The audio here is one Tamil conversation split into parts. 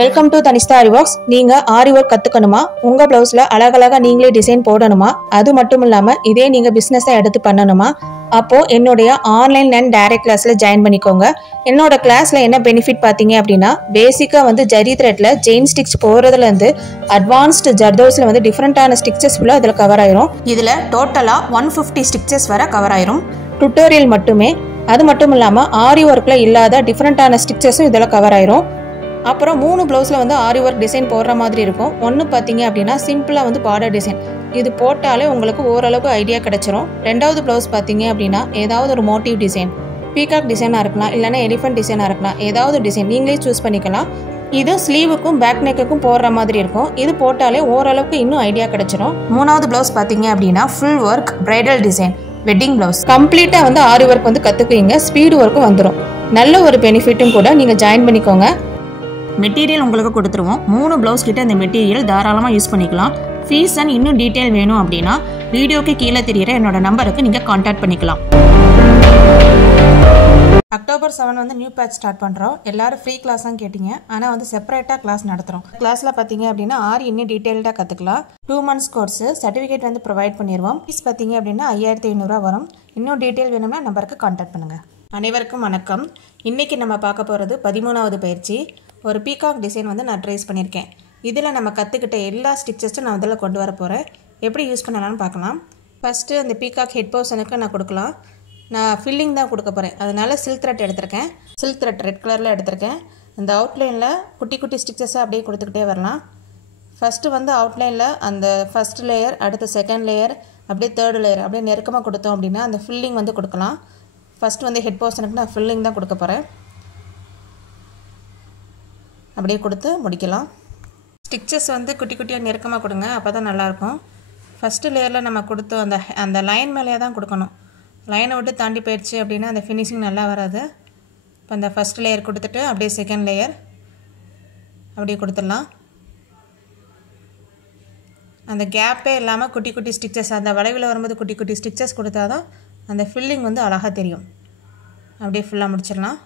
Welcome to தனிஷ்தா Aari Works. நீங்க ஆரி ஒர்க் கத்துக்கணுமா, உங்க பிளவுஸ்ல அழகழகா நீங்களே டிசைன் போடணுமா, அது மட்டும் இல்லாம இதே நீங்க பிசினஸா எடுத்து பண்ணணுமா, அப்போ என்னுடைய ஆன்லைன் அண்ட் டைரக்ட் கிளாஸ்ல ஜாயின் பண்ணிக்கோங்க. என்னோட கிளாஸ்ல என்ன பெனிஃபிட் பாத்தீங்க அப்படின்னா, பேசிக்கா வந்து ஜரி த்ரெட்ல செயின் ஸ்டிச் போறதுல இருந்து அட்வான்ஸ்டு ஜர்தோஸ்ல வந்து டிஃப்ரெண்டான ஸ்டிச்சஸ் ஃபுல்லா இதுல கவர் ஆயிரும். இதுல டோட்டலா 150 ஸ்டிச்சஸ் வரை கவர் ஆயிரும். டுட்டோரியல் மட்டுமே. அது மட்டும் இல்லாம ஆரி ஒர்க்ல இல்லாத டிஃப்ரெண்டான ஸ்டிச்சஸும் இதுல கவர் ஆயிரும். அப்புறம் 3 ப்ளவுஸில் வந்து ஆரி ஒர்க் டிசைன் போடுற மாதிரி இருக்கும். ஒன்று பார்த்தீங்க அப்படின்னா சிம்பிளாக வந்து பார்டர் டிசைன், இது போட்டாலே உங்களுக்கு ஓரளவுக்கு ஐடியா கிடைச்சிரும். ரெண்டாவது ப்ளவுஸ் பார்த்தீங்க அப்படின்னா ஏதாவது ஒரு மோட்டிவ் டிசைன், பீகாக் டிசைனாக இருக்கலாம், இல்லைன்னா எலிஃபென்ட் டிசைனாக இருக்கலாம், ஏதாவது டிசைன் நீங்களே சூஸ் பண்ணிக்கலாம். இது ஸ்லீவுக்கும் பேக் நெக்குக்கும் போடுற மாதிரி இருக்கும். இது போட்டாலே ஓரளவுக்கு இன்னும் ஐடியா கிடைச்சிரும். மூணாவது ப்ளவுஸ் பார்த்தீங்க அப்படின்னா full work bridal design wedding blouse. கம்ப்ளீட்டாக வந்து ஆரி ஒர்க் வந்து கற்றுக்குவீங்க, ஸ்பீடு ஒர்க்கும் வந்துடும். நல்ல ஒரு பெனிஃபிட்டும் கூட. நீங்கள் ஜாயின் பண்ணிக்கோங்க. மெட்டீரியல் உங்களுக்கு கொடுத்துருவோம். 3 ப்ளவுஸ் கிட்ட இந்த மெட்டீரியல் தாராளமாக யூஸ் பண்ணிக்கலாம். ஃபீஸ் அண்ட் இன்னும் டீட்டெயில் வேணும் அப்படின்னா வீடியோக்கு கீழே தெரியிற என்னோட நம்பருக்கு நீங்கள் கான்டாக்ட் பண்ணிக்கலாம். அக்டோபர் 7 வந்து நியூ பேட்ச் ஸ்டார்ட் பண்ணுறோம். எல்லாரும் ஃப்ரீ கிளாஸ் தான் கேட்டிங்க, ஆனால் வந்து செப்பரேட்டாக கிளாஸ் நடத்துகிறோம். கிளாஸில் பார்த்தீங்க அப்படின்னா ஆரி இன்னும் டீட்டெயில்டாக கற்றுக்கலாம். 2 months கோர்ஸு, சர்டிஃபிகேட் வந்து ப்ரொவைட் பண்ணிடுவோம். ஃபீஸ் பார்த்தீங்க அப்படின்னா 5500 வரும். இன்னும் டீட்டெயில் வேணும்னா நம்பருக்கு கான்டாக்ட் பண்ணுங்கள். அனைவருக்கும் வணக்கம். இன்றைக்கி நம்ம பார்க்க போகிறது 13வது பயிற்சி. ஒரு பீகாக் டிசைன் வந்து நான் ட்ரேஸ் பண்ணியிருக்கேன். இதில் நம்ம கற்றுக்கிட்ட எல்லா ஸ்டிச்சஸும் நான் இதில் கொண்டு வர போகிறேன். எப்படி யூஸ் பண்ணலான்னு பார்க்கலாம். ஃபஸ்ட்டு அந்த பீகாக் ஹெட் போர்ஷனுக்கு நான் கொடுக்கலாம். நான் ஃபில்லிங் தான் கொடுக்க போகிறேன். அதனால் சில்க் த்ரெட் எடுத்திருக்கேன். சில்க் த்ரெட் ரெட் கலரில் எடுத்திருக்கேன். இந்த அவுட்லைனில் குட்டி குட்டி ஸ்டிச்சஸாக அப்படியே கொடுத்துக்கிட்டே வரலாம். ஃபஸ்ட்டு வந்து அவுட்லைனில் அந்த ஃபஸ்ட் லேயர், அடுத்து செகண்ட் லேயர், அப்படியே தேர்டு லேயர் அப்படியே நெருக்கமாக கொடுத்தோம் அப்படின்னா அந்த ஃபில்லிங் வந்து கொடுக்கலாம். ஃபஸ்ட்டு வந்து ஹெட் போர்ஷனுக்கு நான் ஃபில்லிங் தான் கொடுக்க போகிறேன். அப்படியே கொடுத்து முடிக்கலாம். ஸ்டிச்சஸ் வந்து குட்டி குட்டியாக நெருக்கமாக கொடுங்க, அப்போ தான் நல்லாயிருக்கும். ஃபஸ்ட்டு லேயரில் நம்ம கொடுத்தோம் அந்த லைன் மேலேயே தான் கொடுக்கணும். லைனை விட்டு தாண்டி போயிடுச்சு அப்படின்னா அந்த ஃபினிஷிங் நல்லா வராது. இப்போ அந்த ஃபஸ்ட் லேயர் கொடுத்துட்டு அப்படியே செகண்ட் லேயர் அப்படியே கொடுத்துடலாம். அந்த கேப்பே இல்லாமல் குட்டி குட்டி ஸ்டிச்சஸ், அந்த வளைவில் வரும்போது குட்டி குட்டி ஸ்டிச்சஸ் கொடுத்தா தான் அந்த ஃபில்லிங் வந்து அழகாக தெரியும். அப்படியே ஃபுல்லாக முடிச்சிடலாம்.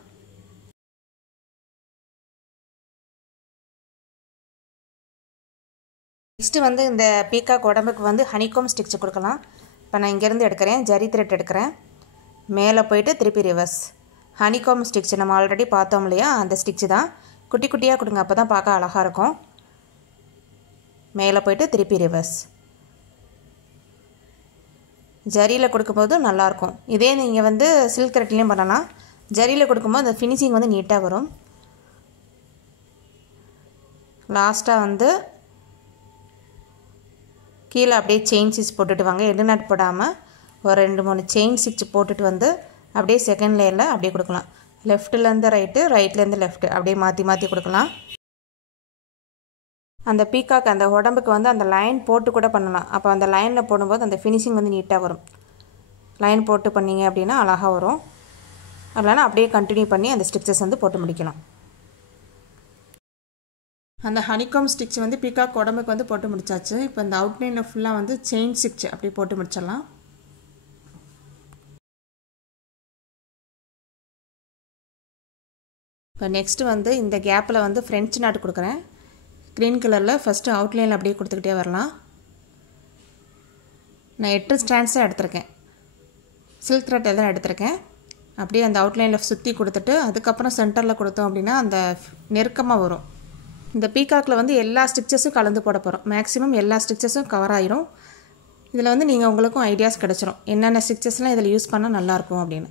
நெக்ஸ்ட்டு வந்து இந்த பீகாக் உடம்புக்கு வந்து ஹனிகோம் ஸ்டிச் கொடுக்கலாம். இப்போ நான் இங்கேருந்து எடுக்கிறேன், ஜரி த்ரெட் எடுக்கிறேன், மேலே போயிட்டு திருப்பி ரிவர்ஸ். ஹனிகோம் ஸ்டிச் நம்ம ஆல்ரெடி பார்த்தோம் இல்லையா, அந்த ஸ்டிச்சு தான். குட்டி குட்டியாக கொடுங்க, அப்போ தான் பார்க்க அழகாக இருக்கும். மேலே போயிட்டு திருப்பி ரிவர்ஸ். ஜரியில் கொடுக்கும்போது நல்லாயிருக்கும். இதே நீங்கள் வந்து சில்க் த்ரெட்லேயும் பண்ணலாம். ஜரியில் கொடுக்கும்போது அந்த ஃபினிஷிங் வந்து நீட்டாக வரும். லாஸ்ட்டாக வந்து கீழே அப்படியே செயின் ஸ்டிச் போட்டுட்டு வாங்க. எடு நட் போடாமல் ஒரு 2-3 செயின் ஸ்டிச் போட்டுட்டு வந்து அப்படியே செகண்ட் லேயரில் அப்படியே கொடுக்கலாம். லெஃப்ட்லேருந்து ரைட்டு, ரைட்லேருந்து லெஃப்ட்டு அப்படியே மாற்றி மாற்றி கொடுக்கலாம். அந்த பீகாக் அந்த உடம்புக்கு வந்து அந்த லைன் போட்டு கூட பண்ணலாம். அப்போ அந்த லைனில் போடும்போது அந்த ஃபினிஷிங் வந்து நீட்டாக வரும். லைன் போட்டு பண்ணிங்க அப்படின்னா அழகாக வரும். அதனால் அப்படியே கண்டினியூ பண்ணி அந்த ஸ்டிச்சஸ் வந்து போட்டு முடிக்கலாம். அந்த ஹனிகாம் ஸ்டிச் வந்து பீகாக் உடம்புக்கு வந்து போட்டு முடிச்சாச்சு. இப்போ இந்த அவுட்லைனில் ஃபுல்லாக வந்து செயின் ஸ்டிச் அப்படி போட்டு முடிச்சிடலாம். இப்போ நெக்ஸ்ட்டு வந்து இந்த கேப்பில் வந்து ஃப்ரெஞ்ச் நாட் கொடுக்குறேன். க்ரீன் கலரில் ஃபஸ்ட்டு அவுட்லைனில் அப்படியே கொடுத்துக்கிட்டே வரலாம். நான் 8 ஸ்ட்ராண்ட்ஸாக எடுத்திருக்கேன். சில்க் த்ரெட் எல்லாம் எடுத்திருக்கேன். அப்படியே அந்த அவுட்லைனில் சுற்றி கொடுத்துட்டு அதுக்கப்புறம் சென்டரில் கொடுத்தோம் அப்படின்னா அந்த நெருக்கமாக வரும். இந்த பீகாக்கில் வந்து எல்லா ஸ்டிச்சஸும் கலந்து போட போகிறோம். மேக்ஸிமம் எல்லா ஸ்டிச்சஸும் கவர் ஆயிரும். இதில் வந்து நீங்கள் உங்களுக்கும் ஐடியாஸ் கிடச்சிரும், என்னென்ன ஸ்டிச்சஸ்லாம் இதில் யூஸ் பண்ணால் நல்லாயிருக்கும் அப்படின்னு.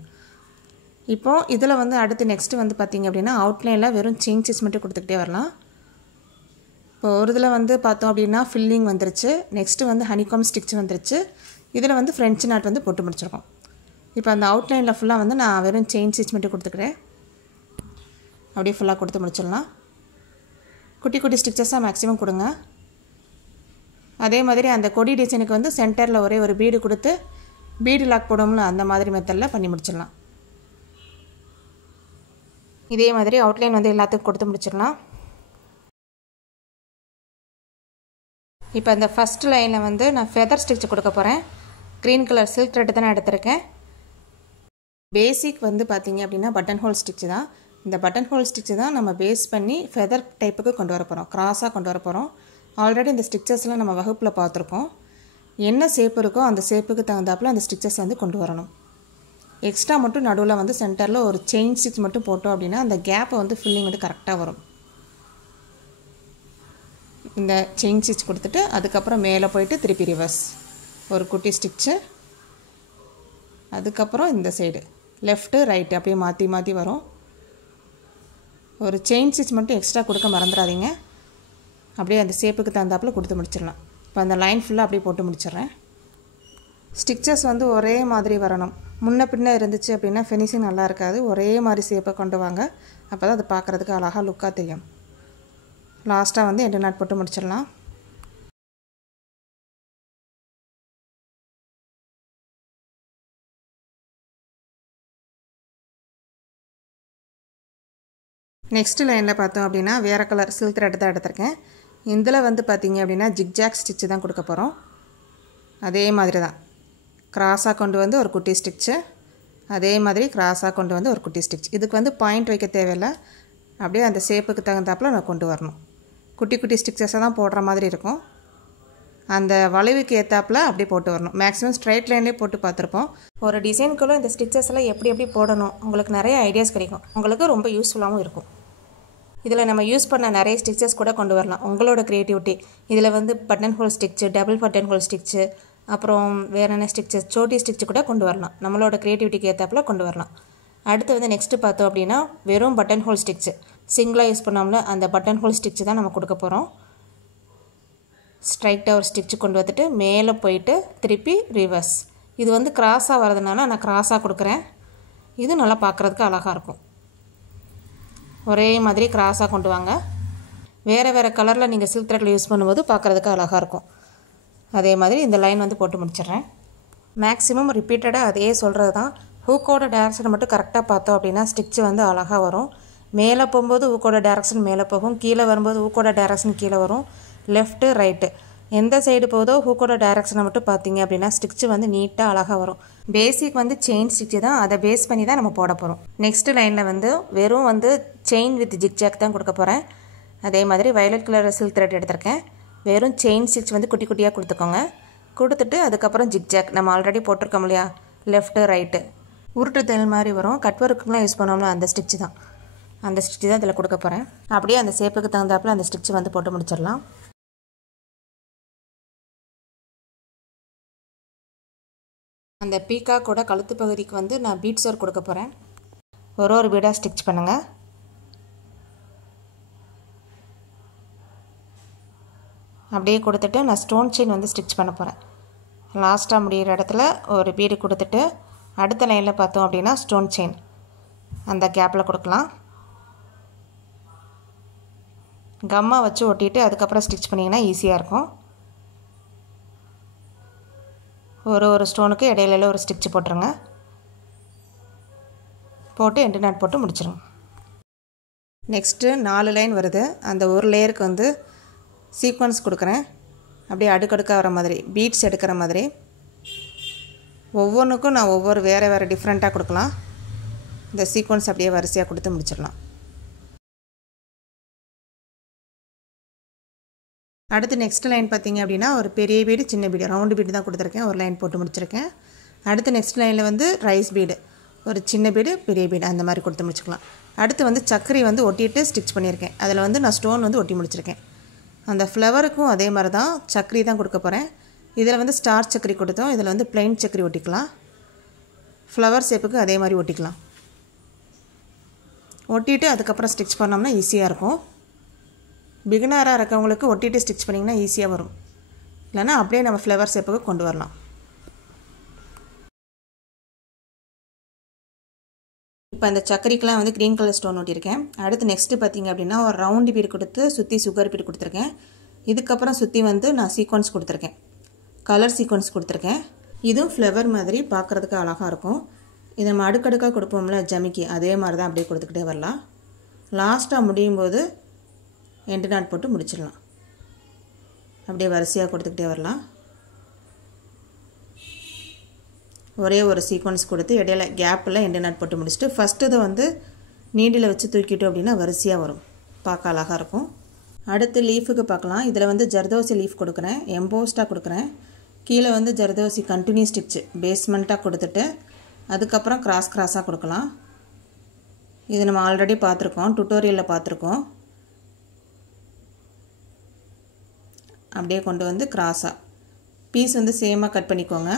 இப்போது இதில் வந்து அடுத்து நெக்ஸ்ட்டு வந்து பார்த்திங்க அப்படின்னா அவுட்லைனில் வெறும் செயின் ஸ்டிச் மட்டும் கொடுத்துக்கிட்டே வரலாம். இப்போ ஒரு இதில் வந்து பார்த்தோம் அப்படின்னா ஃபில்லிங் வந்துருச்சு. நெக்ஸ்ட்டு வந்து ஹனிகாம் ஸ்டிச் வந்துருச்சு. இதில் வந்து ஃப்ரெஞ்ச் நாட் வந்து போட்டு முடிச்சிருக்கோம். இப்போ அந்த அவுட்லைனில் ஃபுல்லாக வந்து நான் வெறும் செயின் ஸ்டிச் மட்டும் கொடுத்துக்கிறேன். அப்படியே ஃபுல்லாக கொடுத்து முடிச்சிடலாம். குட்டி குட்டி ஸ்டிச்சஸாக மேக்ஸிமம் கொடுங்க. அதே மாதிரி அந்த கொடி டிசைனுக்கு வந்து சென்டரில் ஒரே ஒரு பீடு கொடுத்து பீடு லாக் போடும்ல, அந்த மாதிரி மெத்தடில் பண்ணி முடிச்சிடலாம். இதே மாதிரி அவுட்லைன் வந்து எல்லாத்துக்கும் கொடுத்து முடிச்சிடலாம். இப்போ இந்த ஃபஸ்ட் லைனில் வந்து நான் ஃபெதர் ஸ்டிச் கொடுக்க போகிறேன். க்ரீன் கலர் சில்க் த்ரெட் தான் எடுத்திருக்கேன். பேசிக் வந்து பார்த்திங்க அப்படின்னா பட்டன் ஹோல் ஸ்டிச் தான். இந்த பட்டன் ஹோல் ஸ்டிச்சு தான் நம்ம பேஸ் பண்ணி ஃபெதர் டைப்புக்கு கொண்டு வர போகிறோம், கிராஸாக கொண்டு வர போகிறோம். ஆல்ரெடி இந்த ஸ்டிச்சஸ்லாம் நம்ம வகுப்பில் பார்த்துருக்கோம். என்ன ஷேப் இருக்கோ அந்த ஷேப்புக்கு தகுந்தாப்பில் அந்த ஸ்டிச்சஸ் வந்து கொண்டு வரணும். எக்ஸ்ட்ரா மட்டும் நடுவில் வந்து சென்டரில் ஒரு செயின் ஸ்டிச் மட்டும் போட்டோம் அப்படின்னா அந்த கேப்பை வந்து ஃபில்லிங் வந்து கரெக்டாக வரும். இந்த செயின் ஸ்டிச் கொடுத்துட்டு அதுக்கப்புறம் மேலே போயிட்டு திருப்பி ரிவர்ஸ் ஒரு குட்டி ஸ்டிச்சு, அதுக்கப்புறம் இந்த சைடு லெஃப்ட்டு ரைட்டு அப்படியே மாற்றி மாற்றி வரும். ஒரு செயின் ஸ்டிச் மட்டும் எக்ஸ்ட்ரா கொடுக்க மறந்துடாதீங்க. அப்படியே அந்த ஷேப்புக்கு தகுந்தாப்பில் கொடுத்து முடிச்சிடலாம். இப்போ அந்த லைன் ஃபுல்லாக அப்படியே போட்டு முடிச்சிடுறேன். ஸ்டிச்சஸ் வந்து ஒரே மாதிரி வரணும். முன்ன பின்ன இருந்துச்சு அப்படின்னா ஃபினிஷிங் நல்லா இருக்காது. ஒரே மாதிரி ஷேப்பை கொண்டு வாங்க, அப்போ தான் அது பார்க்குறதுக்கு அழகாக லுக்காக தெரியும். லாஸ்ட்டாக வந்து எண்டு நாட் போட்டு முடிச்சிடலாம். நெக்ஸ்ட் லைனில் பார்த்தோம் அப்படின்னா வேறு கலர் சில்க் த்ரெட் தான் எடுத்திருக்கேன். இதில் வந்து பார்த்திங்க அப்படின்னா ஜிக்ஜாக் ஸ்டிச்சு தான் கொடுக்க போகிறோம். அதே மாதிரி தான் கிராஸாக கொண்டு வந்து ஒரு குட்டி ஸ்டிச்சு, அதே மாதிரி கிராஸாக கொண்டு வந்து ஒரு குட்டி ஸ்டிச். இதுக்கு வந்து பாயிண்ட் வைக்க தேவையில்லை, அப்படியே அந்த ஷேப்புக்கு தகுந்தாப்பில் நான் கொண்டு வரணும். குட்டி குட்டி ஸ்டிச்சஸை தான் போடுற மாதிரி இருக்கும். அந்த வளைவுக்கு ஏற்றாப்பில் அப்படியே போட்டு வரணும். மேக்ஸிமம் ஸ்ட்ரைட் லைன்லேயே போட்டு பார்த்துருப்போம். ஒரு டிசைனுக்குள்ளே இந்த ஸ்டிச்சஸ்லாம் எப்படி எப்படி போடணும் உங்களுக்கு நிறைய ஐடியாஸ் கிடைக்கும். உங்களுக்கு ரொம்ப யூஸ்ஃபுல்லாகவும் இருக்கும். இதில் நம்ம யூஸ் பண்ண நிறைய ஸ்டிச்சஸ் கூட கொண்டு வரலாம். உங்களோட க்ரியேட்டிவிட்டி இதில் வந்து button whole stitch, double button whole stitch, அப்புறம் வேறு என்ன ஸ்டிச்சஸ், சோட்டி ஸ்டிச்சு கூட கொண்டு வரலாம். நம்மளோட க்ரியேட்டிவிட்டிக்கு ஏற்றாப்பில் கொண்டு வரலாம். அடுத்து வந்து நெக்ஸ்ட்டு பார்த்தோம் அப்படின்னா வெறும் பட்டன் ஹோல் ஸ்டிச்சு, சிங்கிளாக யூஸ் பண்ணாமல் அந்த பட்டன் ஹோல் ஸ்டிச்சு தான் நம்ம கொடுக்க போகிறோம். ஸ்ட்ரைட்டாக ஒரு ஸ்டிச்சு கொண்டு வந்துட்டு மேலே போயிட்டு திருப்பி ரிவர்ஸ். இது வந்து கிராஸாக வரதுனால நான் கிராஸாக கொடுக்குறேன். இது நல்லா பார்க்குறதுக்கு அழகாக இருக்கும். ஒரே மாதிரி கிராஸாக கொண்டு வாங்க. வேறு வேறு கலரில் நீங்கள் சில்க் த்ரெட்டில் யூஸ் பண்ணும்போது பார்க்குறதுக்கு அழகாக இருக்கும். அதே மாதிரி இந்த லைன் வந்து போட்டு முடிச்சிடுறேன். மேக்ஸிமம் ரிப்பீட்டடாக அதே சொல்கிறது தான். ஹூக்கோட டேரக்ஷன் மட்டும் கரெக்டாக பார்த்தோம் அப்படின்னா ஸ்டிச்சு வந்து அழகாக வரும். மேலே போகும்போது ஹூக்கோட டேரக்ஷன் மேலே போகும், கீழே வரும்போது ஹூக்கோட டேரக்ஷன் கீழே வரும். லெஃப்ட்டு ரைட்டு எந்த சைடு போதோ ஹூக்கோட டேரக்ஷனை மட்டும் பார்த்தீங்க அப்படின்னா ஸ்டிச்சு வந்து நீட்டாக அழகாக வரும். பேசிக் வந்து செயின் ஸ்டிச்சு தான், அதை பேஸ் பண்ணி தான் நம்ம போட போகிறோம். நெக்ஸ்ட் லைனில் வந்து வெறும் வந்து செயின் வித் ஜிக்ஜாக் தான் கொடுக்க போகிறேன். அதே மாதிரி வயலட் கலர் சில்க் த்ரெட் எடுத்திருக்கேன். வெறும் செயின் ஸ்டிச் வந்து குட்டி குட்டியாக கொடுத்துக்கோங்க. கொடுத்துட்டு அதுக்கப்புறம் ஜிக்ஜாக் நம்ம ஆல்ரெடி போட்டிருக்கோம் இல்லையா, லெஃப்ட்டு ரைட்டு உருட்டு தையல் மாதிரி வரும். கட் ஒர்க்குலாம் யூஸ் பண்ணோம்னா அந்த ஸ்டிச்சு தான், அந்த ஸ்டிச்சு தான் இதில் கொடுக்க போகிறேன். அப்படியே அந்த ஷேப்புக்கு தகுந்தாப்பில் அந்த ஸ்டிச்சு வந்து போட்டு முடிச்சிடலாம். அந்த பீக்காக்கோட கழுத்து பகுதிக்கு வந்து நான் பீட்ஸ் ஒர்க் கொடுக்க போகிறேன். ஒரு பீடாக ஸ்டிச் பண்ணுங்கள். அப்படியே கொடுத்துட்டு நான் ஸ்டோன் செயின் வந்து ஸ்டிச் பண்ண போகிறேன். லாஸ்ட்டாக முடிகிற இடத்துல ஒரு பீடு கொடுத்துட்டு அடுத்த லைனில் பார்த்தோம் அப்படின்னா ஸ்டோன் செயின் அந்த கேப்பில் கொடுக்கலாம். கம்மா வச்சு ஒட்டிட்டு அதுக்கப்புறம் ஸ்டிச் பண்ணிங்கன்னா ஈஸியாக இருக்கும். ஒரு ஸ்டோனுக்கு இடையில ஒரு ஸ்டிச் போட்டுருங்க. போட்டு எண்டு நாட் போட்டு முடிச்சிருங்க. நெக்ஸ்ட்டு 4 லைன் வருது. அந்த ஒரு லேயருக்கு வந்து சீக்வன்ஸ் கொடுக்குறேன். அப்படியே அடுக்கடுக்காக வர மாதிரி பீட்ஸ் எடுக்கிற மாதிரி. ஒவ்வொன்றுக்கும் நான் ஒவ்வொரு வேறு டிஃப்ரெண்ட்டாக கொடுக்கலாம். இந்த சீக்வன்ஸ் அப்படியே வரிசையாக கொடுத்து முடிச்சிடலாம். அடுத்து நெக்ஸ்ட் லைன் பார்த்திங்க அப்படின்னா ஒரு பெரிய பீடு சின்ன பீடு ரவுண்டு பீடு தான் கொடுத்துருக்கேன். ஒரு லைன் போட்டு முடிச்சிருக்கேன். அடுத்து நெக்ஸ்ட் லைனில் வந்து ரைஸ் பீடு, ஒரு சின்ன பீடு பெரிய பீடு அந்த மாதிரி கொடுத்து முடிச்சுக்கலாம். அடுத்து வந்து சக்கரி வந்து ஒட்டிட்டு ஸ்டிச் பண்ணியிருக்கேன். அதில் வந்து நான் ஸ்டோன் வந்து ஒட்டி முடிச்சிருக்கேன். அந்த ஃப்ளவருக்கும் அதே மாதிரி தான் சக்கரி தான் கொடுக்க போகிறேன். இதில் வந்து ஸ்டார் சக்கரி கொடுத்தோம், இதில் வந்து பிளைன் சக்கரி ஒட்டிக்கலாம். ஃப்ளவர் ஷேப்புக்கு அதே மாதிரி ஒட்டிக்கலாம். ஒட்டிட்டு அதுக்கப்புறம் ஸ்டிச் பண்ணோம்னா ஈஸியாக இருக்கும். பிகினராக இருக்கவங்களுக்கு ஒட்டிட்டு ஸ்டிச் பண்ணிங்கன்னா ஈஸியாக வரும். இல்லைனா அப்படியே நம்ம ஃப்ளவர் ஷேப்புக்கு கொண்டு வரலாம். இப்போ அந்த சக்கரிக்கெலாம் வந்து க்ரீன் கலர் ஸ்டோன் ஒட்டியிருக்கேன். அடுத்து நெக்ஸ்ட்டு பார்த்திங்க அப்படின்னா ஒரு ரவுண்டு பீடு கொடுத்து சுற்றி சுகர் பீடு கொடுத்துருக்கேன். இதுக்கப்புறம் சுற்றி வந்து நான் சீக்வன்ஸ் கொடுத்துருக்கேன், கலர் சீக்வன்ஸ் கொடுத்துருக்கேன். இதுவும் ஃப்ளவர் மாதிரி பார்க்குறதுக்கு அழகாக இருக்கும். இது நம்ம அடுக்கடுக்காக கொடுப்போம்ல ஜமிக்கி, அதே மாதிரி தான் அப்படியே கொடுத்துக்கிட்டே வரலாம். லாஸ்ட்டாக முடியும் போது எண்டு நாட் போட்டு முடிச்சிடலாம். அப்படியே வரிசையாக கொடுத்துக்கிட்டே வரலாம். ஒரே ஒரு சீக்வன்ஸ் கொடுத்து இடையில கேப்பில் எண்டு நாட் போட்டு முடிச்சுட்டு ஃபஸ்ட்டு இதை வந்து நீடில் வச்சு தூக்கிட்டோம் அப்படின்னா வரிசையாக வரும், பார்க்க அழகாக இருக்கும். அடுத்து லீஃபுக்கு பார்க்கலாம். இதில் வந்து ஜர்தோசி லீஃப் கொடுக்குறேன், எம்போஸ்டாக கொடுக்குறேன். கீழே வந்து ஜர்தோசி கண்டினியூ ஸ்டிச்சு பேஸ்மெண்ட்டாக கொடுத்துட்டு அதுக்கப்புறம் கிராஸாக கொடுக்கலாம். இது நம்ம ஆல்ரெடி பார்த்துருக்கோம், டுட்டோரியலில் பார்த்துருக்கோம். அப்படியே கொண்டு வந்து கிராஸாக பீஸ் வந்து சேமாக கட் பண்ணிக்கோங்க.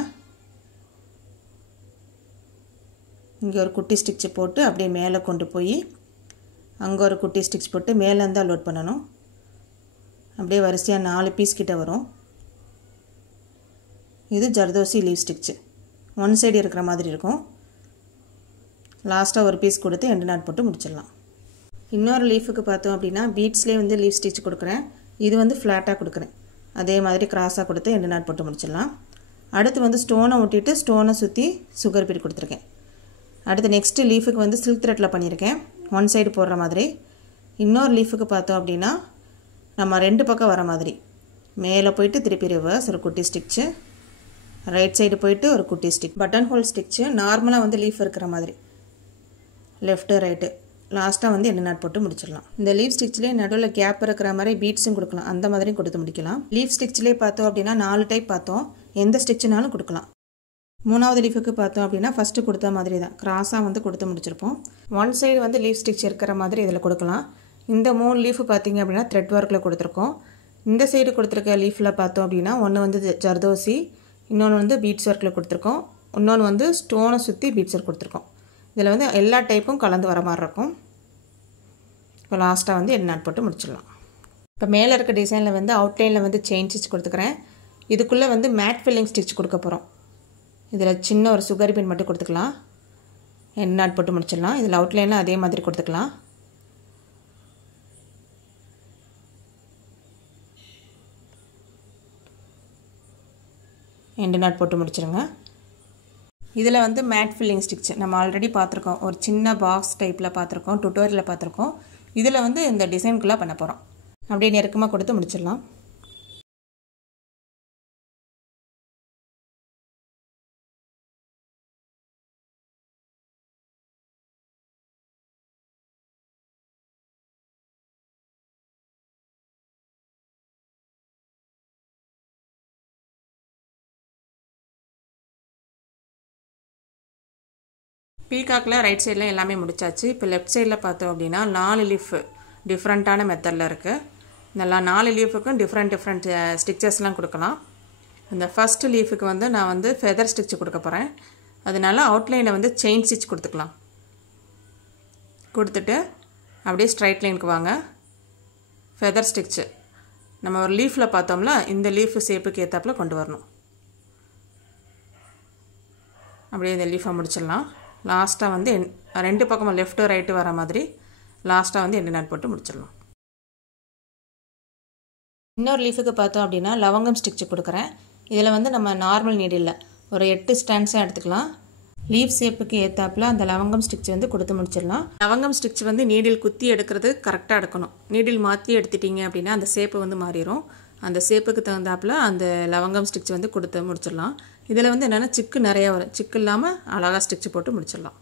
இங்கே ஒரு குட்டி ஸ்டிச்சு போட்டு அப்படியே மேலே கொண்டு போய் அங்கே ஒரு குட்டி ஸ்டிச் போட்டு மேலேருந்து லோட் பண்ணணும். அப்படியே வரிசையாக 4 பீஸ் கிட்ட வரும். இது zardozi leave stitch, one side இருக்கிற மாதிரி இருக்கும். லாஸ்ட்டாக ஒரு பீஸ் கொடுத்து எண்டு நாட் போட்டு முடிச்சிடலாம். இன்னொரு லீஃபுக்கு பார்த்தோம் அப்படின்னா பீட்ஸ்லேயே வந்து லீவ் ஸ்டிச் கொடுக்குறேன். இது வந்து ஃப்ளாட்டாக கொடுக்குறேன், அதே மாதிரி கிராஸாக கொடுத்து எண்டு நாட் போட்டு முடிச்சிடலாம். அடுத்து வந்து ஸ்டோனை ஒட்டிட்டு ஸ்டோனை சுற்றி சுகர் பீட் கொடுத்துருக்கேன். அடுத்து நெக்ஸ்ட்டு லீஃபுக்கு வந்து சில்க் த்ரெட்டில் பண்ணியிருக்கேன், ஒன் சைடு போடுற மாதிரி. இன்னொரு லீஃபுக்கு பார்த்தோம் அப்படின்னா நம்ம 2 பக்கம் வர மாதிரி மேலே போயிட்டு திருப்பி ரிவர்ஸ் ஒரு குட்டி ஸ்டிச்சு, ரைட் சைடு போயிட்டு ஒரு குட்டி ஸ்டிச், பட்டன் ஹோல் ஸ்டிச்சு. நார்மலாக வந்து லீஃப் இருக்கிற மாதிரி லெஃப்ட்டு ரைட்டு, லாஸ்ட்டாக வந்து எண்டு நாட் போட்டு முடிச்சிடலாம். இந்த லீஃப் ஸ்டிச்லேயே நடுவில் கேப் இருக்கிற மாதிரி பீட்ஸும் கொடுக்கலாம், அந்த மாதிரியும் கொடுத்து முடிக்கலாம். லீஃப் ஸ்டிச்லேயே பார்த்தோம் அப்படின்னா 4 டைப் பார்த்தோம், எந்த ஸ்டிச்சுனாலும் கொடுக்கலாம். 3வது லீஃபுக்கு பார்த்தோம் அப்படின்னா ஃபஸ்ட்டு கொடுத்த மாதிரி தான் கிராஸாக வந்து கொடுத்து முடிச்சிருப்போம். ஒன் சைடு வந்து லீஃப் ஸ்டிச் இருக்கிற மாதிரி இதில் கொடுக்கலாம். இந்த 3 லீஃபு பார்த்திங்க அப்படின்னா த்ரெட் ஒர்க்கில் கொடுத்துருக்கோம். இந்த சைடு கொடுத்துருக்க லீஃபில் பார்த்தோம் அப்படின்னா ஒன்று வந்து ஜர்தோசி, இன்னொன்று வந்து பீட்ஸ் ஒர்க்கில் கொடுத்துருக்கோம், இன்னொன்று வந்து ஸ்டோனை சுற்றி பீட்ஸ் ஒர்க் கொடுத்துருக்கோம். இதில் வந்து எல்லா டைப்பும் கலந்து வர மாதிரி இருக்கும். இப்போ லாஸ்ட்டாக வந்து எண்டு நாட் போட்டு முடிச்சிடலாம். இப்போ மேலே இருக்க டிசைனில் வந்து அவுட்லைனில் வந்து செயின் ஸ்டிச் கொடுத்துக்கிறேன். இதுக்குள்ளே வந்து மேட் ஃபில்லிங் ஸ்டிச் கொடுக்க போகிறோம். இதில் சின்ன ஒரு சுகர் பின் மட்டும் கொடுத்துக்கலாம், எண்டு நாட் போட்டு முடிச்சிடலாம். இதில் அவுட்லைனில் அதே மாதிரி கொடுத்துக்கலாம். எண்டு நாட் போட்டு முடிச்சிருங்க. இதில் வந்து மேட் ஃபில்லிங் ஸ்டிச் நம்ம ஆல்ரெடி பார்த்துருக்கோம், ஒரு சின்ன பாக்ஸ் டைப்பில் பார்த்துருக்கோம், டுட்டோரியலில் பார்த்துருக்கோம். இதில் வந்து இந்த டிசைனுக்குள்ளே பண்ண போகிறோம். அப்படியே நெருக்கமாக கொடுத்து முடிச்சிடலாம். பீகாக்கில் ரைட் சைடில் எல்லாமே முடிச்சாச்சு. இப்போ லெஃப்ட் சைடில் பார்த்தோம் அப்படின்னா 4 லீஃப் டிஃப்ரெண்ட்டான மெத்தடில் இருக்குது. இந்த 4 லீஃபுக்கும் டிஃப்ரெண்ட் ஸ்டிச்சஸ்லாம் கொடுக்கலாம். இந்த ஃபஸ்ட்டு லீஃபுக்கு வந்து நான் வந்து ஃபெதர் ஸ்டிச் கொடுக்க போகிறேன். அதனால அவுட்லைனில் வந்து செயின் ஸ்டிச் கொடுத்துக்கலாம். கொடுத்துட்டு அப்படியே ஸ்ட்ரைட் லைனுக்கு வாங்க. ஃபெதர் ஸ்டிச்சு நம்ம ஒரு லீஃபில் பார்த்தோம்ல, இந்த லீஃப் ஷேப்புக்கு ஏற்றாப்பில் கொண்டு வரணும். அப்படியே இந்த லீஃபை முடிச்சிடலாம். லாஸ்ட்டாக வந்து 2 பக்கமும் லெஃப்ட்டு ரைட்டு வர மாதிரி லாஸ்ட்டாக வந்து எண்டு நாட் போட்டு முடிச்சிடலாம். இன்னொரு லீஃபுக்கு பார்த்தோம் அப்படின்னா லவங்கம் ஸ்டிச்சு கொடுக்குறேன். இதில் வந்து நம்ம நார்மல் நீடில் ஒரு 8 ஸ்டாண்ட்ஸாக எடுத்துக்கலாம். லீஃப் ஷேப்புக்கு ஏற்றாப்பில் அந்த லவங்கம் ஸ்டிச் வந்து கொடுத்து முடிச்சிடலாம். லவங்கம் ஸ்டிச் வந்து நீடில் குத்தி எடுக்கிறது கரெக்டாக எடுக்கணும். நீடில் மாற்றி எடுத்துட்டிங்க அப்படின்னா அந்த ஷேப்பு வந்து மாறிடும். அந்த ஷேப்புக்கு தகுந்தாப்பில் அந்த லவங்கம் ஸ்டிச் வந்து கொடுத்து முடிச்சிடலாம். இதில் வந்து என்னென்னா சிக்கு நிறையா வரும், சிக்கு இல்லாமல் அழகாக ஸ்டிச்சு போட்டு முடிச்சிடலாம்.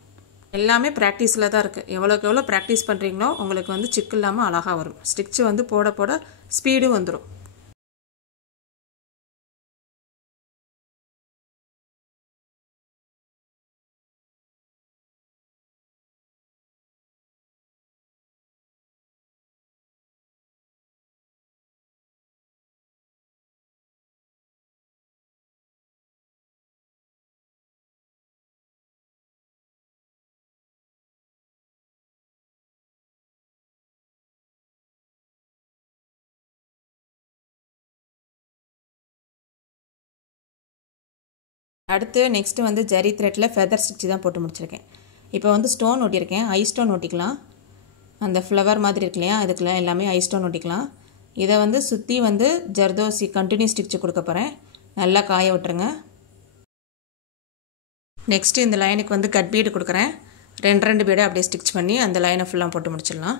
எல்லாமே ப்ராக்டிஸில் தான் இருக்குது. எவ்வளோக்கு எவ்வளோ ப்ராக்டிஸ் பண்ணுறீங்களோ உங்களுக்கு வந்து சிக்கு இல்லாமல் அழகாக வரும். ஸ்டிச்சு வந்து போட போட ஸ்பீடும் வந்துடும். அடுத்து நெக்ஸ்ட்டு வந்து ஜரி த்ரெட்டில் ஃபெதர் ஸ்டிச்சு தான் போட்டு முடிச்சிருக்கேன். இப்போ வந்து ஸ்டோன் ஒட்டியிருக்கேன், ஐ ஸ்டோன் ஒட்டிக்கலாம். அந்த ஃப்ளவர் மாதிரி இருக்கு இல்லையா, அதுக்குலாம் எல்லாமே ஐ ஸ்டோன் ஒட்டிக்கலாம். இதை வந்து சுற்றி வந்து ஜர்தோசி கண்டினியூ ஸ்டிச்சு கொடுக்க போகிறேன். நல்லா காய விட்டுருங்க. நெக்ஸ்ட்டு இந்த லைனுக்கு வந்து கட் பீடு கொடுக்குறேன். 2 பீடை அப்படியே ஸ்டிச் பண்ணி அந்த லைனை ஃபுல்லாக போட்டு முடிச்சிடலாம்.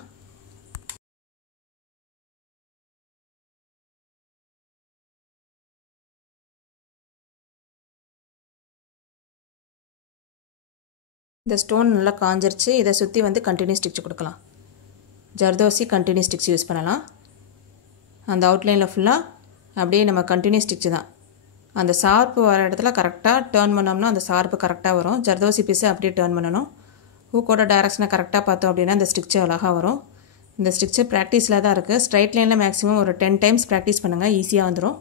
இந்த ஸ்டோன் நல்லா காஞ்சிருச்சு. இதை சுற்றி வந்து கண்டினியூ ஸ்டிச் கொடுக்கலாம். ஜர்தோசி கண்டினியூ ஸ்டிச் யூஸ் பண்ணலாம். அந்த அவுட்லைனில் ஃபுல்லாக அப்படியே நம்ம கண்டினியூ ஸ்டிச்சு தான். அந்த ஷார்ப்பு வர இடத்துல கரெக்டாக டேர்ன் பண்ணோம்னா அந்த ஷார்ப்பு கரெக்டாக வரும். ஜர்தோசி பீஸை அப்படியே டேர்ன் பண்ணணும். ஹூக்கோட டைரக்ஷனை கரெக்டாக பார்த்தோம் அப்படின்னா இந்த ஸ்டிச்சு அழகாக வரும். இந்த ஸ்டிச்சு ப்ராக்டிஸில் தான் இருக்குது. ஸ்ட்ரைட் லைனில் மேக்ஸிமம் ஒரு 10 டைம்ஸ் ப்ராக்டிஸ் பண்ணுங்கள், ஈஸியாக வந்துடும்.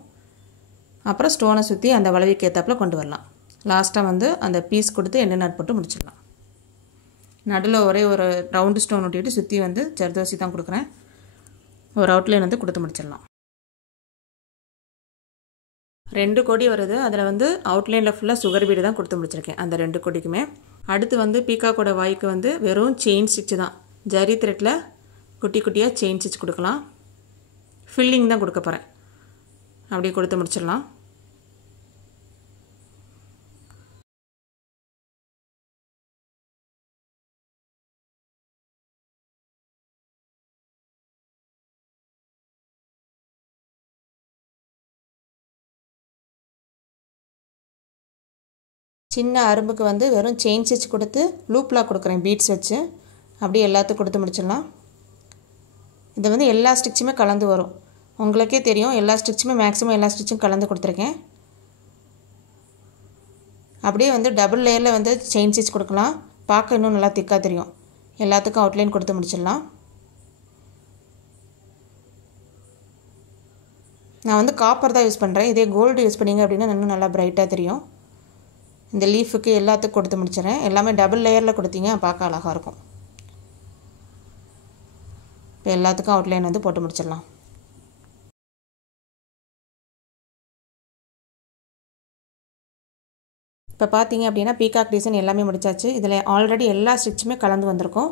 அப்புறம் ஸ்டோனை சுற்றி அந்த வளைவுக்கு ஏற்றாப்பில் கொண்டு வரலாம். லாஸ்ட்டாக வந்து அந்த பீஸ் கொடுத்து எண்ணெய் நாட் போட்டு முடிச்சிடலாம். நடுவில் ஒரே ஒரு ரவுண்டு ஸ்டோன் ஒட்டிட்டு சுற்றி வந்து ஜர்தோசி தான் கொடுக்குறேன். ஒரு அவுட்லைன் வந்து கொடுத்து முடிச்சிடலாம். 2 கொடி வருது. அதில் வந்து அவுட்லைனில் ஃபுல்லாக சுகர் பீடு தான் கொடுத்து முடிச்சிருக்கேன் அந்த 2 கொடிக்குமே. அடுத்து வந்து பீகாக்கோட வாய்க்கு வந்து வெறும் செயின் ஸ்டிச்சு தான். ஜரி த்ரெட்டில் குட்டி குட்டியாக செயின் ஸ்டிச் கொடுக்கலாம். ஃபில்லிங் தான் கொடுக்க போகிறேன். அப்படியே கொடுத்து முடிச்சிடலாம். சின்ன அரும்புக்கு வந்து வெறும் செயின் ஸ்டிச் கொடுத்து லூப்லாக் கொடுக்குறேன் பீட்ஸ் வச்சு. அப்படியே எல்லாத்துக்கும் கொடுத்து முடிச்சிடலாம். இது வந்து எல்லா ஸ்டிச்சுமே கலந்து வரும். உங்களுக்கே தெரியும், எல்லா ஸ்டிச்சுமே மேக்ஸிமம் எல்லா ஸ்டிச்சும் கலந்து கொடுத்துருக்கேன். அப்படியே வந்து டபுள் லேயரில் வந்து செயின் ஸ்டிச் கொடுக்கலாம். பார்க்க இன்னும் நல்லா திக்காக தெரியும். எல்லாத்துக்கும் அவுட்லைன் கொடுத்து முடிச்சிடலாம். நான் வந்து காப்பர் தான் யூஸ் பண்ணுறேன். இதே கோல்டு யூஸ் பண்ணிங்க அப்படின்னா இன்னும் நல்லா பிரைட்டாக தெரியும். இந்த லீஃபுக்கு எல்லாத்துக்கும் கொடுத்து முடிச்சிடறேன். எல்லாமே டபுள் லேயரில் கொடுத்தீங்க பார்க்க அழகாக இருக்கும். இப்போ எல்லாத்துக்கும் அவுட்லைன் வந்து போட்டு முடிச்சிடலாம். இப்போ பார்த்தீங்க அப்படின்னா பீகாக் டிசைன் எல்லாமே முடிச்சாச்சு. இதில் ஆல்ரெடி எல்லா ஸ்டிச்சுமே கலந்து வந்திருக்கும்.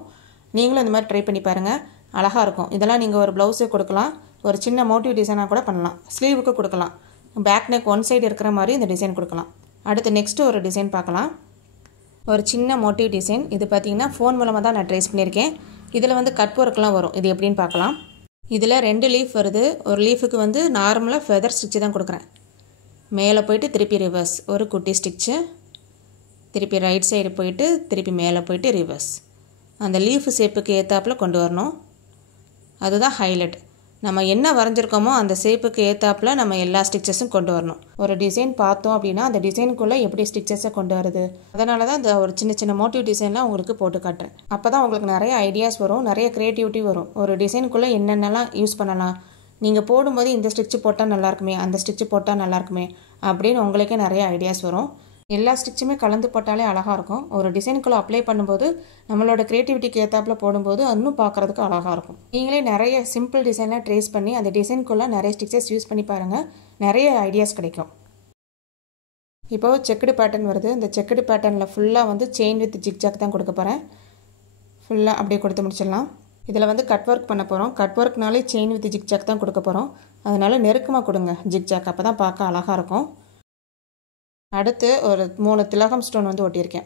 நீங்களும் இந்த மாதிரி ட்ரை பண்ணி பாருங்கள், அழகாக இருக்கும். இதெல்லாம் நீங்கள் ஒரு ப்ளவுஸுக்கு கொடுக்கலாம், ஒரு சின்ன மோட்டிவ் டிசைனாக கூட பண்ணலாம், ஸ்லீவுக்கு கொடுக்கலாம், பேக் நெக் ஒன் சைடு இருக்கிற மாதிரி இந்த டிசைன் கொடுக்கலாம். அடுத்து நெக்ஸ்ட்டு ஒரு டிசைன் பார்க்கலாம். ஒரு சின்ன மோட்டிவ் டிசைன். இது பார்த்தீங்கன்னா ஃபோன் மூலமாக தான் நான் ட்ரேஸ் பண்ணியிருக்கேன். இதில் வந்து கட் ஒர்க்லாம் வரும். இது எப்படின்னு பார்க்கலாம். இதில் 2 லீஃப் வருது. ஒரு லீஃபுக்கு வந்து நார்மலாக ஃபெதர் ஸ்டிச்சு தான் கொடுக்குறேன். மேலே போயிட்டு திருப்பி ரிவர்ஸ் ஒரு குட்டி ஸ்டிச்சு, திருப்பி ரைட் சைடு போயிட்டு திருப்பி மேலே போயிட்டு ரிவர்ஸ். அந்த லீஃபு ஷேப்புக்கு ஏற்றாப்பில் கொண்டு வரணும். அதுதான் ஹைலைட். நம்ம என்ன வரைஞ்சிருக்கோமோ அந்த ஷேப்புக்கு ஏற்றாப்பில் நம்ம எல்லா ஸ்டிச்சஸும் கொண்டு வரணும். ஒரு டிசைன் பார்த்தோம் அப்படின்னா அந்த டிசைனுக்குள்ளே எப்படி ஸ்டிச்சஸை கொண்டு வருது. அதனால தான் இந்த ஒரு சின்ன சின்ன மோட்டிவ் டிசைன்லாம் உங்களுக்கு போட்டு காட்டுறேன். அப்போ தான் உங்களுக்கு நிறைய ஐடியாஸ் வரும், நிறைய க்ரியேட்டிவிட்டி வரும். ஒரு டிசைனுக்குள்ளே என்னென்னலாம் யூஸ் பண்ணலாம், நீங்கள் போடும்போது இந்த ஸ்டிச்சு போட்டால் நல்லாயிருக்குமே, அந்த ஸ்டிச்சு போட்டால் நல்லாயிருக்குமே அப்படின்னு உங்களுக்கே நிறைய ஐடியாஸ் வரும். எல்லா ஸ்டிச்சுமே கலந்து போட்டாலே அழகாக இருக்கும். ஒரு டிசைனுக்குள்ளே அப்ளை பண்ணும்போது நம்மளோட க்ரியேட்டிவிட்டிக்கு ஏற்றாப்பில் போடும்போது இன்னும் பார்க்குறதுக்கு அழகாக இருக்கும். நீங்களே நிறைய சிம்பிள் டிசைனாக ட்ரேஸ் பண்ணி அந்த டிசைனுக்குள்ளே நிறைய ஸ்டிச்சஸ் யூஸ் பண்ணி பாருங்கள், நிறைய ஐடியாஸ் கிடைக்கும். இப்போது செக்குடு பேட்டர்ன் வருது. இந்த செக்குடு பேட்டர்னில் ஃபுல்லாக வந்து செயின் வித் ஜிக்ஜாக் தான் கொடுக்க போகிறேன். ஃபுல்லாக அப்படியே கொடுத்து முடிச்சிடலாம். இதில் வந்து கட் ஒர்க் பண்ண போகிறோம். கட் ஒர்க்னாலே செயின் வித் ஜிக்ஜாக் தான் கொடுக்க போகிறோம். அதனால நெருக்கமாக கொடுங்க ஜிக்ஜாக், அப்போ தான் பார்க்க அழகாக இருக்கும். அடுத்து ஒரு 3 திலகம் ஸ்டோன் வந்து ஒட்டியிருக்கேன்.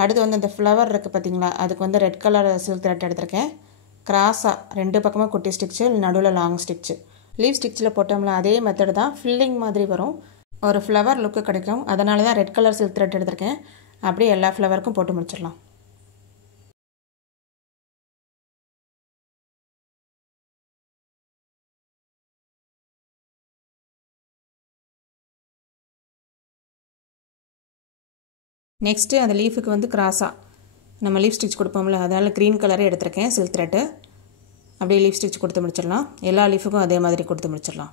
அடுத்து வந்து அந்த ஃப்ளவர் இருக்குது பார்த்தீங்களா, அதுக்கு வந்து ரெட் கலர் சில்க் த்ரெட் எடுத்திருக்கேன். கிராஸாக 2 பக்கமாக குட்டி ஸ்டிச்சு, நடுவில் லாங் ஸ்டிச்சு. லீவ் ஸ்டிச்சில் போட்டோம்ல அதே மெத்தட் தான், ஃபில்லிங் மாதிரி வரும், ஒரு ஃப்ளவர் லுக்கு கிடைக்கும். அதனால தான் ரெட் கலர் சில்க் த்ரெட் எடுத்திருக்கேன். அப்படியே எல்லா ஃப்ளவருக்கும் போட்டு முடிச்சிடலாம். நெக்ஸ்ட்டு அந்த லீஃபுக்கு வந்து கிராஸாக நம்ம லீஃப் ஸ்டிச் கொடுப்போம்ல, அதனால் க்ரீன் கலரே எடுத்திருக்கேன் சில்க் த்ரெட்டு. அப்படியே லீஃப் ஸ்டிச் கொடுத்து முடிச்சிடலாம். எல்லா லீஃபுக்கும் அதே மாதிரி கொடுத்து முடிச்சிடலாம்.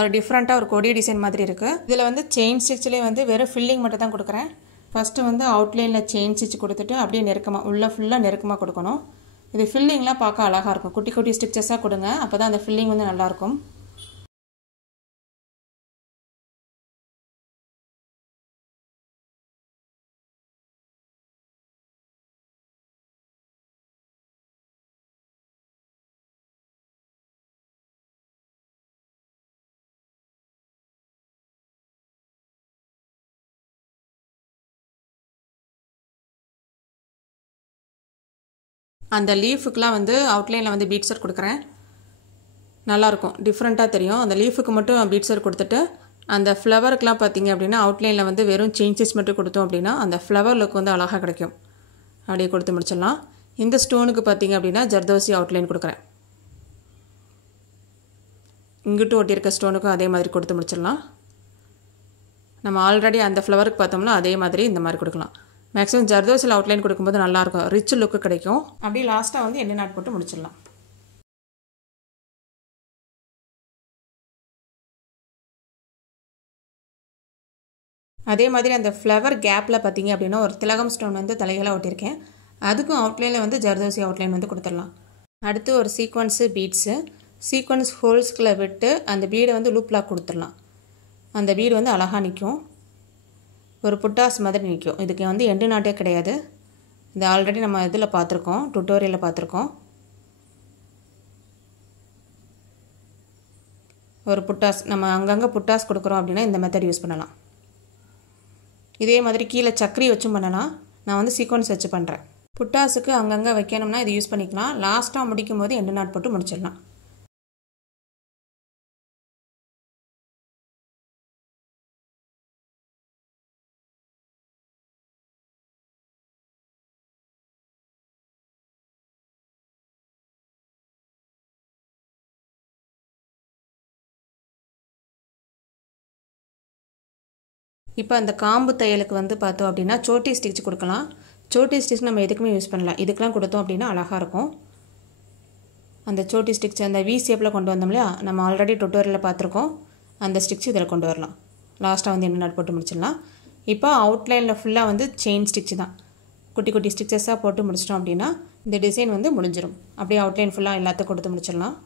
ஒரு டிஃப்ரெண்ட்டாக ஒரு கொடி டிசைன் மாதிரி இருக்குது. இதில் வந்து செயின் ஸ்டிச்சிலே வந்து வெறும் ஃபில்லிங் மட்டும் தான் கொடுக்குறேன். ஃபஸ்ட்டு வந்து அவுட்லைனில் செயின் ஸ்டிச் கொடுத்துட்டு அப்படியே நெருக்கமாக உள்ளே ஃபுல்லாக நெருக்கமாக கொடுக்கணும். இது ஃபில்லிங்லாம் பார்க்க அழகாக இருக்கும். குட்டி குட்டி ஸ்டிச்சஸாக கொடுங்க, அப்போ தான் அந்த ஃபில்லிங் வந்து நல்லாயிருக்கும். அந்த லீஃபுக்குலாம் வந்து அவுட்லைனில் வந்து பீட்ஸ் ஒர்க் கொடுக்குறேன். நல்லாயிருக்கும், டிஃப்ரெண்ட்டாக தெரியும். அந்த லீஃபுக்கு மட்டும் பீட்ஸ் ஒர்க் கொடுத்துட்டு அந்த ஃப்ளவருக்குலாம் பார்த்திங்க அப்படின்னா அவுட்லைனில் வந்து வெறும் சேஞ்சஸ் மட்டும் கொடுத்தோம் அப்படின்னா அந்த ஃப்ளவர் லுக் வந்து அழகாக கிடைக்கும். அப்படியே கொடுத்து முடிச்சிடலாம். இந்த ஸ்டோனுக்கு பார்த்திங்க அப்படின்னா ஜர்தோசி அவுட்லைன் கொடுக்குறேன். இங்கிட்டு ஒட்டியிருக்க ஸ்டோனுக்கும் அதே மாதிரி கொடுத்து முடிச்சிடலாம். நம்ம ஆல்ரெடி அந்த ஃப்ளவருக்கு பார்த்தோம்னா அதே மாதிரி இந்த மாதிரி கொடுக்கலாம். மேக்ஸிமம் ஜர்தோசியில் அவுட்லைன் கொடுக்கும்போது நல்லாயிருக்கும், ரிச் லுக்கு கிடைக்கும். அப்படியே லாஸ்ட்டாக வந்து எண்ணெய் நாட் போட்டு முடிச்சிடலாம். அதே மாதிரி அந்த ஃப்ளவர் கேப்பில் பார்த்திங்க அப்படின்னா ஒரு திலகம் ஸ்டோன் வந்து தலைகளாக ஒட்டியிருக்கேன். அதுக்கும் அவுட்லைனில் வந்து ஜர்தோசி அவுட்லைன் வந்து கொடுத்துடலாம். அடுத்து ஒரு சீக்வன்ஸு பீட்ஸு சீக்வன்ஸ் ஹோல்ஸ்குள்ளே விட்டு அந்த பீடை வந்து லூப் லாக் கொடுத்துடலாம். அந்த பீடு வந்து அழகாக நிற்கும், ஒரு புட்டாஸ் மாதிரி நிற்கும். இதுக்கு வந்து எண்டு நாட்டே கிடையாது. இது ஆல்ரெடி நம்ம இதில் பார்த்துருக்கோம், டுட்டோரியலில் பார்த்துருக்கோம். ஒரு புட்டாஸ் நம்ம அங்கங்கே புட்டாஸ் கொடுக்குறோம் அப்படின்னா இந்த மெத்தட் யூஸ் பண்ணலாம். இதே மாதிரி கீழே சக்கரி வச்சும் பண்ணலாம். நான் வந்து சீக்வன்ஸ் வச்சு பண்ணுறேன். புட்டாஸுக்கு அங்கங்கே வைக்கணும்னா இது யூஸ் பண்ணிக்கலாம். லாஸ்ட்டாக முடிக்கும் போது எண்டு நாட் போட்டு முடிச்சிடலாம். இப்போ அந்த காம்பு தையலுக்கு வந்து பார்த்தோம் அப்படின்னா சோட்டி ஸ்டிச் கொடுக்கலாம். சோட்டி ஸ்டிச் நம்ம எதுக்குமே யூஸ் பண்ணலாம், இதுக்கெலாம் கொடுத்தோம் அப்படின்னா அழகாக இருக்கும். அந்த சோட்டி ஸ்டிச் அந்த வி ஷேப்பில் கொண்டு வந்தோம் இல்லையா, நம்ம ஆல்ரெடி டுட்டோரியலில் பார்த்துருக்கோம். அந்த ஸ்டிச் இதில் கொண்டு வரலாம். லாஸ்ட்டாக வந்து என்ன நாட் போட்டு முடிச்சிடலாம். இப்போ அவுட்லைனில் ஃபுல்லாக வந்து செயின் ஸ்டிச் தான், குட்டி குட்டி ஸ்டிச்சஸாக போட்டு முடிச்சிட்டோம் அப்படின்னா இந்த டிசைன் வந்து முடிஞ்சிடும். அப்படியே அவுட்லைன் ஃபுல்லாக எல்லாத்தையும் கொடுத்து முடிச்சிடலாம்.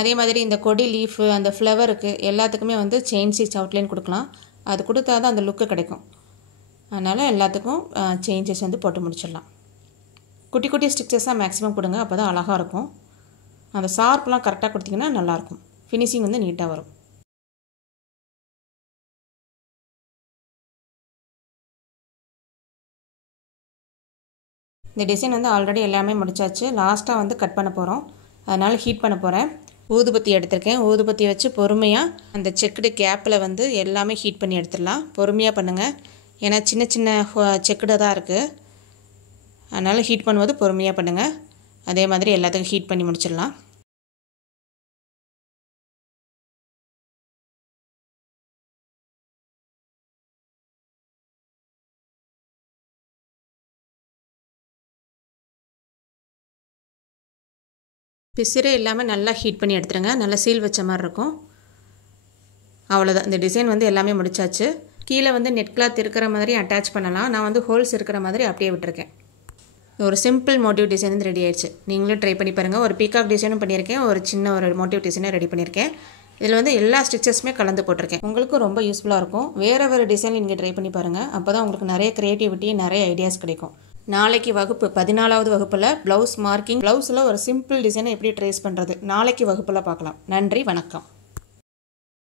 அதே மாதிரி இந்த கொடி லீஃபு அந்த ஃப்ளவருக்கு எல்லாத்துக்குமே வந்து செயின் ஸ்டிச் அவுட்லைன் கொடுக்கலாம். அது கொடுத்தா தான் அந்த லுக்கு கிடைக்கும். அதனால் எல்லாத்துக்கும் செயின் ஸ்டிச் வந்து போட்டு முடிச்சிடலாம். குட்டி குட்டி ஸ்டிச்சஸாக மேக்ஸிமம் கொடுங்க, அப்போ தான் அழகாக இருக்கும். அந்த ஷார்ப்லாம் கரெக்டாக கொடுத்திங்கன்னா நல்லாயிருக்கும், ஃபினிஷிங் வந்து நீட்டாக வரும். இந்த டிசைன் வந்து ஆல்ரெடி எல்லாமே முடிச்சாச்சு. லாஸ்ட்டாக வந்து கட் பண்ண போகிறோம், அதனால் ஹீட் பண்ண போகிறேன். ஊதுபத்தி எடுத்திருக்கேன். ஊதுபத்தி வச்சு பொறுமையாக அந்த செக்குடு கேப்பில் வந்து எல்லாமே ஹீட் பண்ணி எடுத்துடலாம். பொறுமையாக பண்ணுங்கள், ஏன்னா சின்ன சின்ன செக்குடு தான் இருக்குது. அதனால் ஹீட் பண்ணும்போது பொறுமையாக பண்ணுங்கள். அதே மாதிரி எல்லாத்துக்கும் ஹீட் பண்ணி முடிச்சிடலாம். பிசிறே இல்லாமல் நல்லா ஹீட் பண்ணி எடுத்துருங்க, நல்லா சீல் வச்ச மாதிரி இருக்கும். அவ்வளோதான், இந்த டிசைன் வந்து எல்லாமே முடிச்சாச்சு. கீழே வந்து நெட் கிளாத் இருக்கிற மாதிரி அட்டாச் பண்ணலாம். நான் வந்து ஹோல்ஸ் இருக்கிற மாதிரி அப்படியே விட்டுருக்கேன். ஒரு சிம்பிள் மோட்டிவ் டிசைன் வந்து ரெடி ஆயிடுச்சு. நீங்களும் ட்ரை பண்ணி பாருங்கள். ஒரு பீகாக் டிசைனும் பண்ணியிருக்கேன், ஒரு சின்ன ஒரு மோட்டிவ் டிசைனும் ரெடி பண்ணியிருக்கேன். இதில் வந்து எல்லா ஸ்டிச்சஸுமே கலந்து போட்டிருக்கேன். உங்களுக்கும் ரொம்ப யூஸ்ஃபுல்லாக இருக்கும். வேறு டிசைன் நீங்கள் ட்ரை பண்ணி பாருங்கள். அப்போ தான் உங்களுக்கு நிறைய க்ரியேட்டிவிட்டி, நிறைய ஐடியாஸ் கிடைக்கும். நாளைக்கு வகுப்பு 14வது வகுப்பில் ப்ளவுஸ் மார்க்கிங், ப்ளவுஸில் ஒரு சிம்பிள் டிசைனை எப்படி ட்ரேஸ் பண்ணுறது, நாளைக்கு வகுப்பில் பார்க்கலாம். நன்றி, வணக்கம்.